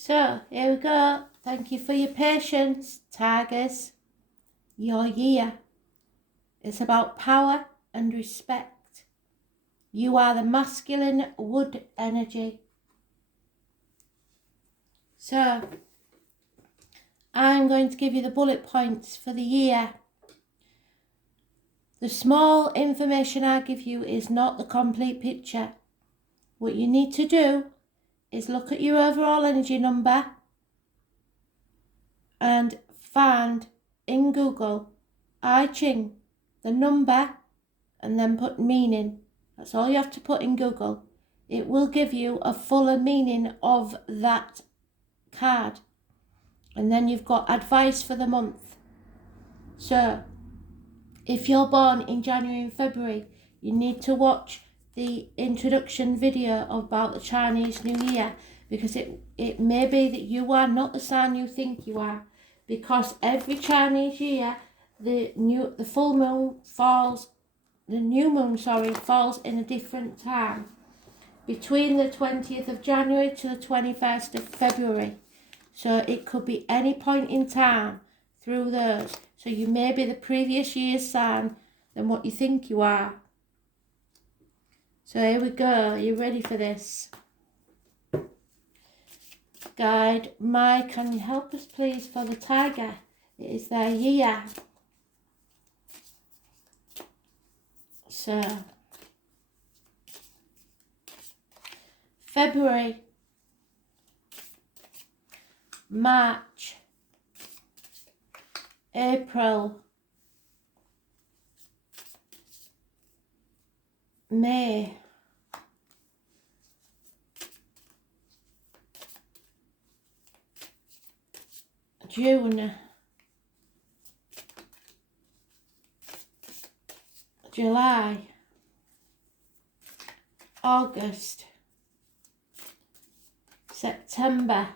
So, here we go. Thank you for your patience, Tigers. Your year. It's about power and respect. You are the masculine wood energy. So, I'm going to give you the bullet points for the year. The small information I give you is not the complete picture. What you need to do is look at your overall energy number and find in Google I Ching, the number, and then put meaning. That's all you have to put in Google. It will give you a fuller meaning of that card. And then you've got advice for the month. So, if you're born in January and February, you need to watch the introduction video about the Chinese New Year, because it may be that you are not the sign you think you are, because every Chinese year the new moon falls in a different time, between the 20th of January to the 21st of February. So it could be any point in time through those. So you may be the previous year's sign than what you think you are. So here we go. Are you ready for this? Guide Mike, can you help us please for the tiger? It is their year. So, February, March, April, May, June, July, August, September,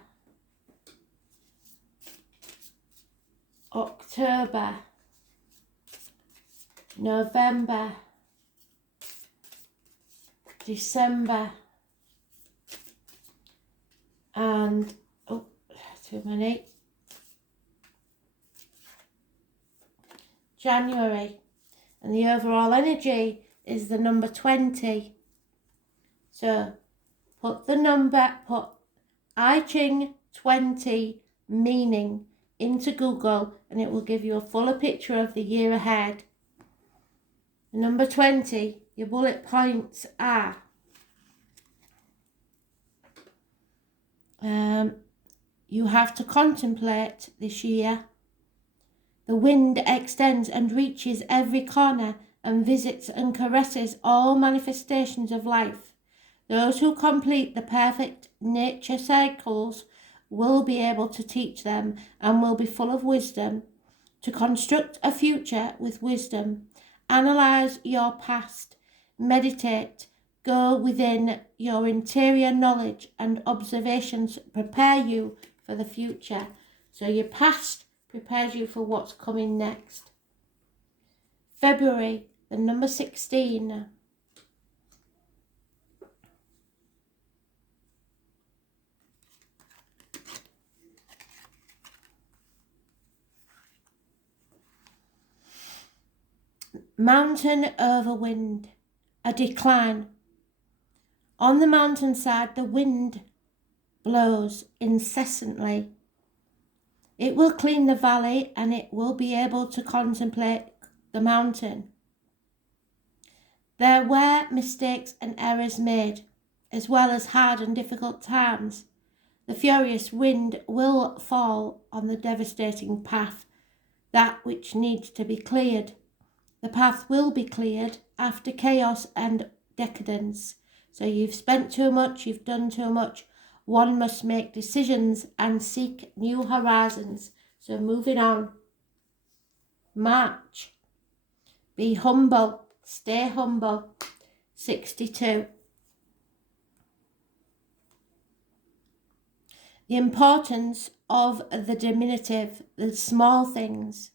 October, November, December, and January. And the overall energy is the number 20. So put I Ching 20 meaning into Google and it will give you a fuller picture of the year ahead. Number 20, your bullet points are you have to contemplate this year. The wind extends and reaches every corner and visits and caresses all manifestations of life. Those who complete the perfect nature cycles will be able to teach them and will be full of wisdom. To construct a future with wisdom, analyze your past, meditate, go within. Your interior knowledge and observations prepare you for the future. So your past prepares you for what's coming next. February, the number 16. Mountain over wind, a decline. On the mountainside, the wind blows incessantly. It will clean the valley and it will be able to contemplate the mountain. There were mistakes and errors made, as well as hard and difficult times. The furious wind will fall on the devastating path, that which needs to be cleared. The path will be cleared after chaos and decadence. So you've spent too much, you've done too much. One must make decisions and seek new horizons. So moving on. March. Be humble. Stay humble. 62. The importance of the diminutive, the small things.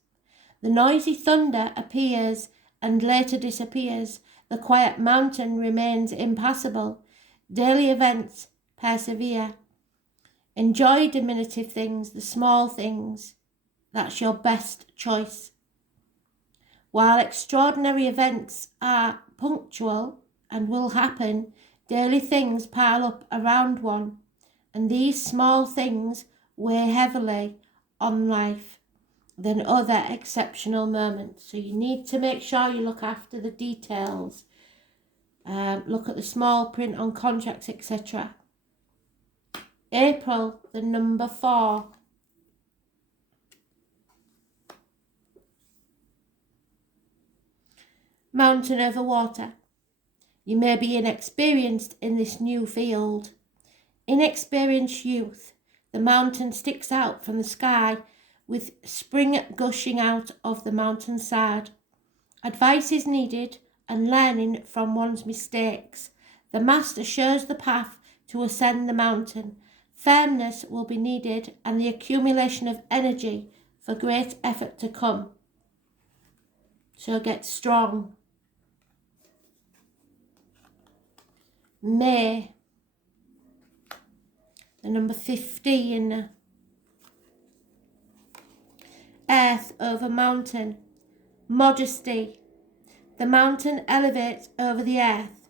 The noisy thunder appears and later disappears. The quiet mountain remains impassable. Daily events persevere. Enjoy diminutive things, the small things. That's your best choice. While extraordinary events are punctual and will happen, daily things pile up around one, and these small things weigh heavily on life than other exceptional moments. So you need to make sure you look after the details. Look at the small print on contracts, etc. April, the number 4. Mountain over water. You may be inexperienced in this new field. Inexperienced youth, the mountain sticks out from the sky with spring gushing out of the mountainside. Advice is needed and learning from one's mistakes. The master shows the path to ascend the mountain. Firmness will be needed and the accumulation of energy for great effort to come. So get strong. May, the number 15. Earth over mountain. Modesty. The mountain elevates over the earth.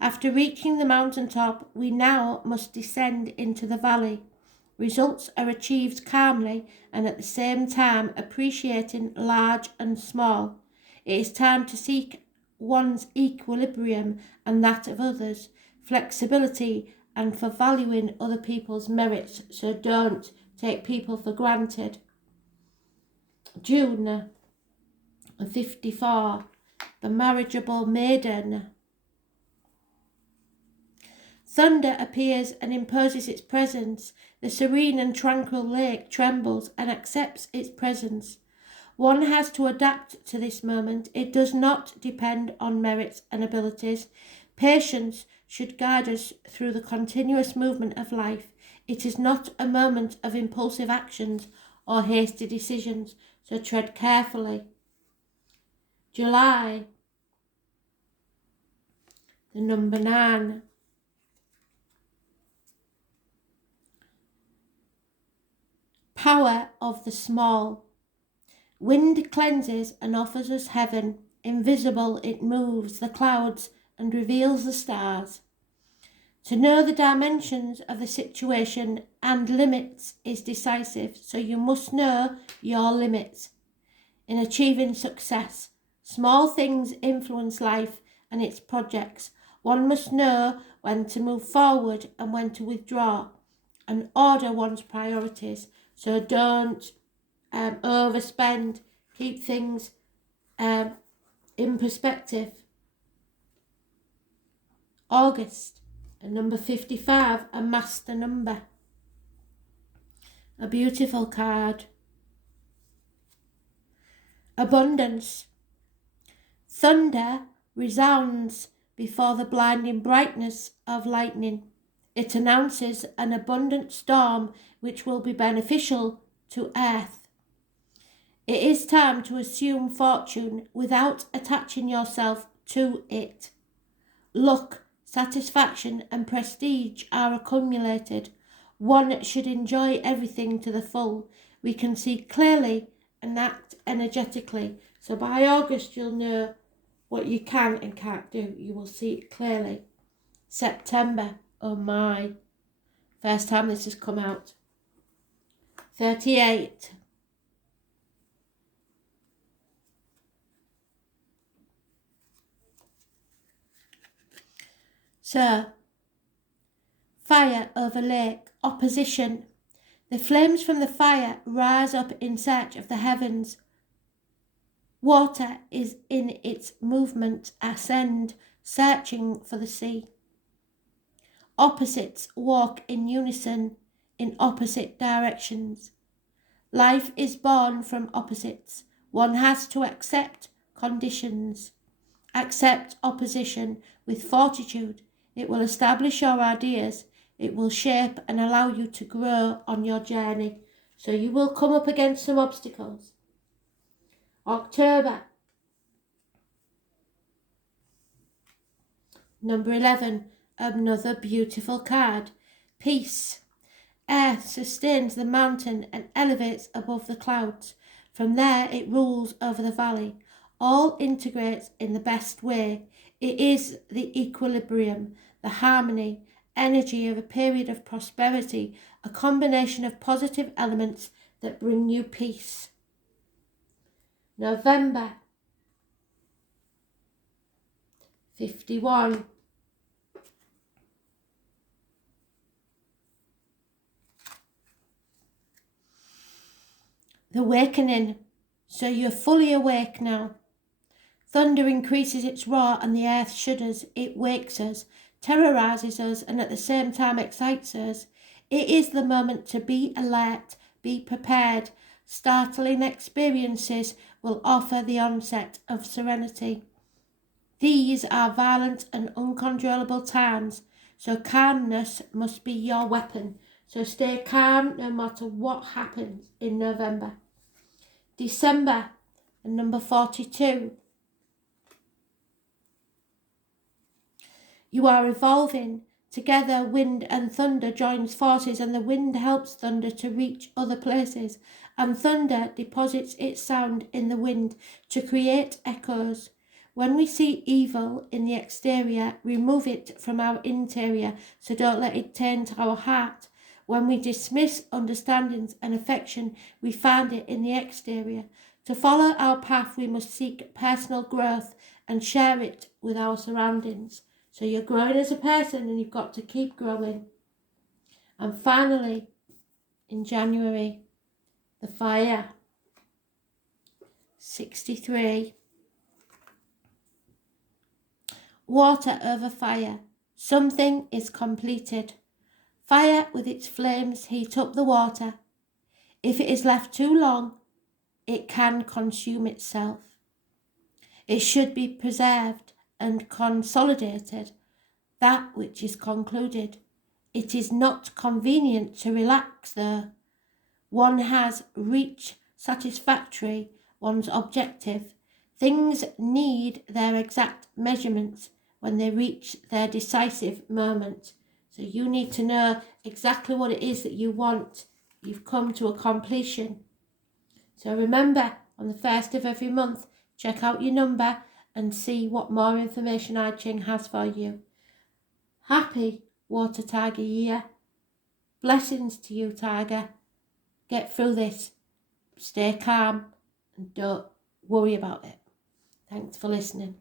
After reaching the mountaintop, we now must descend into the valley. Results are achieved calmly and at the same time appreciating large and small. It is time to seek one's equilibrium and that of others, flexibility and for valuing other people's merits, so don't take people for granted. June 54. The marriageable maiden. Thunder appears and imposes its presence. The serene and tranquil lake trembles and accepts its presence. One has to adapt to this moment. It does not depend on merits and abilities. Patience should guide us through the continuous movement of life. It is not a moment of impulsive actions or hasty decisions, so tread carefully. July, the number 9. Power of the small. Wind cleanses and offers us heaven. Invisible, it moves the clouds and reveals the stars. To know the dimensions of the situation and limits is decisive, so you must know your limits. In achieving success, small things influence life and its projects. One must know when to move forward and when to withdraw and order one's priorities. So don't overspend. Keep things in perspective. August, number 55, a master number. A beautiful card. Abundance. Thunder resounds before the blinding brightness of lightning. It announces an abundant storm which will be beneficial to earth. It is time to assume fortune without attaching yourself to it. Luck, satisfaction and prestige are accumulated. One should enjoy everything to the full. We can see clearly and act energetically. So by August you'll know what you can and can't do. You will see it clearly. September, oh my. First time this has come out. 38. So, fire over lake, opposition. The flames from the fire rise up in search of the heavens. Water is in its movement, ascend, searching for the sea. Opposites walk in unison in opposite directions. Life is born from opposites. One has to accept conditions. Accept opposition with fortitude. It will establish your ideas. It will shape and allow you to grow on your journey. So you will come up against some obstacles. October. Number 11. Another beautiful card. Peace. Earth sustains the mountain and elevates above the clouds. From there it rules over the valley. All integrates in the best way. It is the equilibrium, the harmony, energy of a period of prosperity, a combination of positive elements that bring you peace. November 51. The awakening. So you're fully awake now. Thunder increases its roar and the earth shudders. It wakes us, terrorizes us, and at the same time excites us. It is the moment to be alert, be prepared. Startling experiences will offer the onset of serenity. These are violent and uncontrollable times, so calmness must be your weapon. So stay calm no matter what happens in November. December, and number 42. You are evolving. Together, wind and thunder joins forces, and the wind helps thunder to reach other places, and thunder deposits its sound in the wind to create echoes. When we see evil in the exterior, remove it from our interior, so don't let it taint our heart. When we dismiss understandings and affection, we find it in the exterior. To follow our path, we must seek personal growth and share it with our surroundings. So you're growing as a person and you've got to keep growing. And finally, in January, the fire. 63. Water over fire. Something is completed. Fire with its flames heat up the water. If it is left too long, it can consume itself. It should be preserved and consolidated, that which is concluded. It is not convenient to relax though. One has reached satisfactory one's objective. Things need their exact measurements when they reach their decisive moment. So you need to know exactly what it is that you want. You've come to a completion. So remember, on the 1st of every month, check out your number and see what more information I Ching has for you. Happy Water Tiger year. Blessings to you, Tiger. Get through this. Stay calm and don't worry about it. Thanks for listening.